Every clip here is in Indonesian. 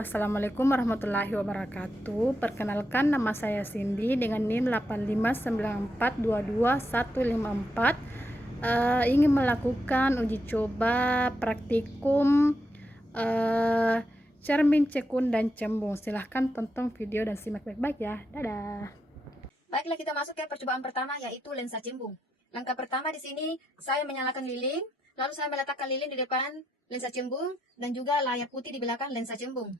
Assalamualaikum warahmatullahi wabarakatuh. Perkenalkan, nama saya Cindy dengan NIM 859422154. Ingin melakukan uji coba praktikum cermin, cekun, dan cembung. Silahkan tonton video dan simak baik-baik ya. Dadah. Baiklah, kita masuk ke percobaan pertama, yaitu lensa cembung. Langkah pertama di sini, saya menyalakan lilin, lalu saya meletakkan lilin di depan lensa cembung, dan juga layar putih di belakang lensa cembung.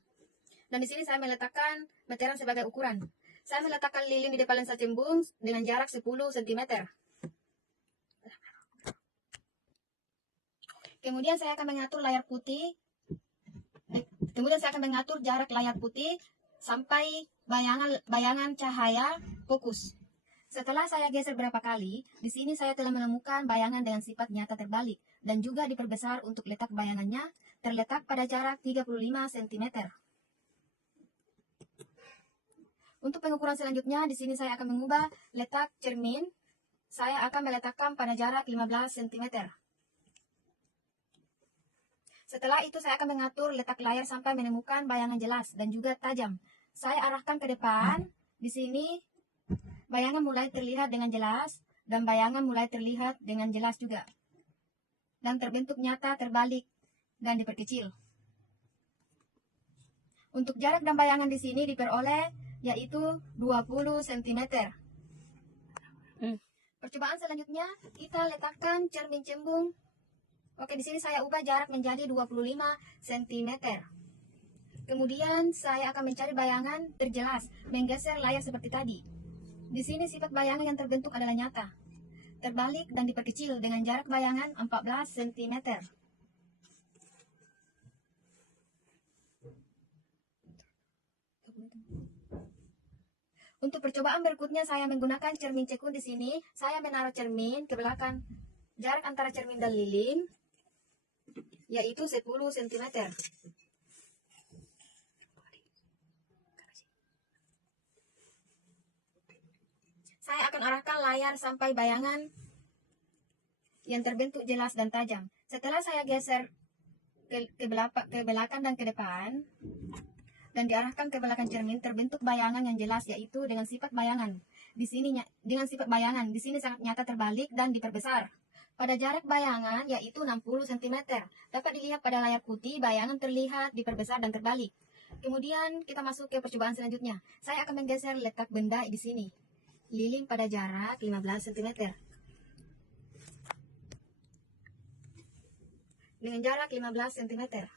Dan di sini saya meletakkan meteran sebagai ukuran. Saya meletakkan lilin di depan lensa cembung dengan jarak 10 cm. Kemudian saya akan mengatur layar putih. Kemudian saya akan mengatur jarak layar putih sampai bayangan cahaya fokus. Setelah saya geser berapa kali, di sini saya telah menemukan bayangan dengan sifat nyata terbalik dan juga diperbesar untuk letak bayangannya terletak pada jarak 35 cm. Untuk pengukuran selanjutnya, di sini saya akan mengubah letak cermin. Saya akan meletakkan pada jarak 15 cm. Setelah itu saya akan mengatur letak layar sampai menemukan bayangan jelas dan juga tajam. Saya arahkan ke depan. Di sini bayangan mulai terlihat dengan jelas, dan bayangan mulai terlihat dengan jelas juga. Dan terbentuk nyata terbalik dan diperkecil. Untuk jarak dan bayangan di sini diperoleh yaitu 20 cm. Percobaan selanjutnya, kita letakkan cermin cembung. Oke, di sini saya ubah jarak menjadi 25 cm. Kemudian saya akan mencari bayangan terjelas, menggeser layar seperti tadi. Di sini sifat bayangan yang terbentuk adalah nyata, terbalik dan diperkecil dengan jarak bayangan 14 cm. Untuk percobaan berikutnya saya menggunakan cermin cekun di sini. Saya menaruh cermin ke belakang. Jarak antara cermin dan lilin yaitu 10 cm. Saya akan arahkan layar sampai bayangan yang terbentuk jelas dan tajam. Setelah saya geser ke belakang dan ke depan, dan diarahkan ke belakang cermin, terbentuk bayangan yang jelas yaitu dengan sifat bayangan. Di sini sangat nyata terbalik dan diperbesar. Pada jarak bayangan yaitu 60 cm. Dapat dilihat pada layar putih, bayangan terlihat diperbesar dan terbalik. Kemudian kita masuk ke percobaan selanjutnya. Saya akan menggeser letak benda di sini. Lilin pada jarak 15 cm. Dengan jarak 15 cm.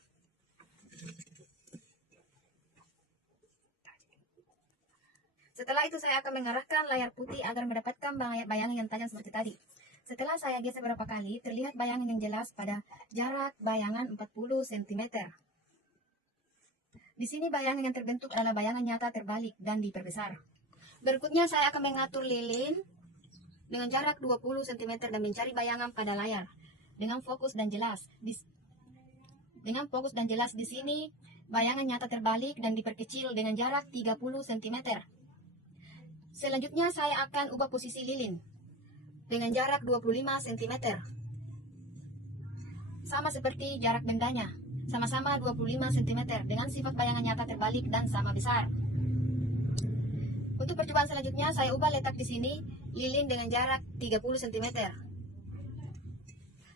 Setelah itu saya akan mengarahkan layar putih agar mendapatkan bayangan yang tajam seperti tadi. Setelah saya geser beberapa kali, terlihat bayangan yang jelas pada jarak bayangan 40 cm. Di sini bayangan yang terbentuk adalah bayangan nyata terbalik dan diperbesar. Berikutnya saya akan mengatur lilin dengan jarak 20 cm dan mencari bayangan pada layar dengan fokus dan jelas. Di sini bayangan nyata terbalik dan diperkecil dengan jarak 30 cm. Selanjutnya saya akan ubah posisi lilin dengan jarak 25 cm. Sama seperti jarak bendanya, sama-sama 25 cm dengan sifat bayangan nyata terbalik dan sama besar. Untuk percobaan selanjutnya, saya ubah letak di sini lilin dengan jarak 30 cm.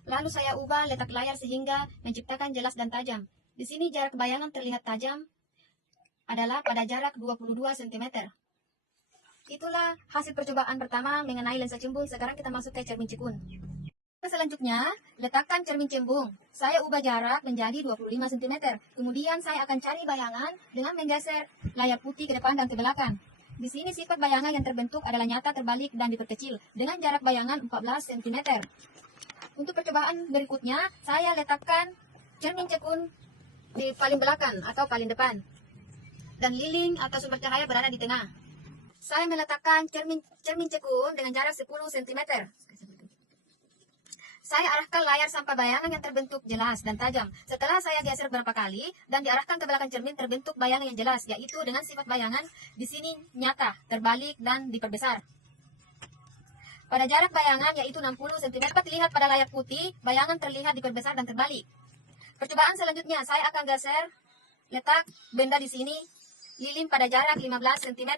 Lalu saya ubah letak layar sehingga menciptakan jelas dan tajam. Di sini jarak bayangan terlihat tajam adalah pada jarak 22 cm. Itulah hasil percobaan pertama mengenai lensa cembung. Sekarang kita masuk ke cermin cekun. Selanjutnya, letakkan cermin cembung. Saya ubah jarak menjadi 25 cm. Kemudian saya akan cari bayangan dengan menggeser layar putih ke depan dan ke belakang. Di sini sifat bayangan yang terbentuk adalah nyata terbalik dan diperkecil dengan jarak bayangan 14 cm. Untuk percobaan berikutnya, saya letakkan cermin cekun di paling belakang atau paling depan. Dan lilin atau sumber cahaya berada di tengah. Saya meletakkan cermin cekun dengan jarak 10 cm. Saya arahkan layar sampai bayangan yang terbentuk jelas dan tajam. Setelah saya geser beberapa kali dan diarahkan ke belakang cermin, terbentuk bayangan yang jelas, yaitu dengan sifat bayangan di sini nyata, terbalik dan diperbesar. Pada jarak bayangan yaitu 60 cm, dapat dilihat pada layar putih, bayangan terlihat diperbesar dan terbalik. Percobaan selanjutnya, saya akan geser letak benda di sini, lilin pada jarak 15 cm.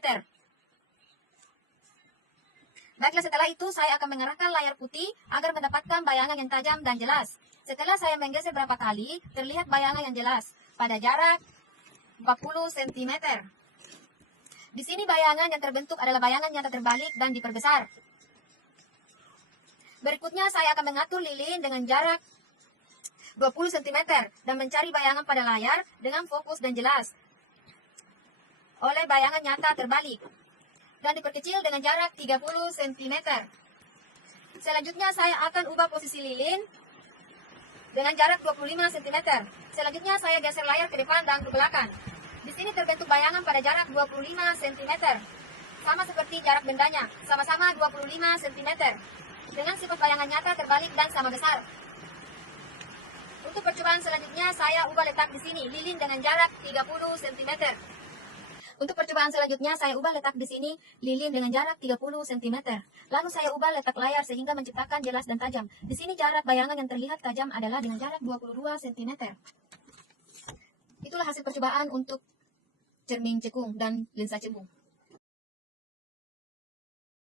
Baiklah, setelah itu saya akan mengarahkan layar putih agar mendapatkan bayangan yang tajam dan jelas. Setelah saya menggeser beberapa kali, terlihat bayangan yang jelas pada jarak 40 cm. Di sini bayangan yang terbentuk adalah bayangan nyata terbalik dan diperbesar. Berikutnya saya akan mengatur lilin dengan jarak 20 cm dan mencari bayangan pada layar dengan fokus dan jelas oleh bayangan nyata terbalik, dan diperkecil dengan jarak 30 cm. Selanjutnya saya akan ubah posisi lilin dengan jarak 25 cm. Selanjutnya saya geser layar ke depan dan ke belakang. Di sini terbentuk bayangan pada jarak 25 cm. Sama seperti jarak bendanya, sama-sama 25 cm. Dengan sifat bayangan nyata terbalik dan sama besar. Untuk percobaan selanjutnya saya ubah letak di sini lilin dengan jarak 30 cm. Untuk percobaan selanjutnya, saya ubah letak di sini lilin dengan jarak 30 cm. Lalu saya ubah letak layar sehingga menciptakan jelas dan tajam. Di sini jarak bayangan yang terlihat tajam adalah dengan jarak 22 cm. Itulah hasil percobaan untuk cermin cekung dan lensa cembung.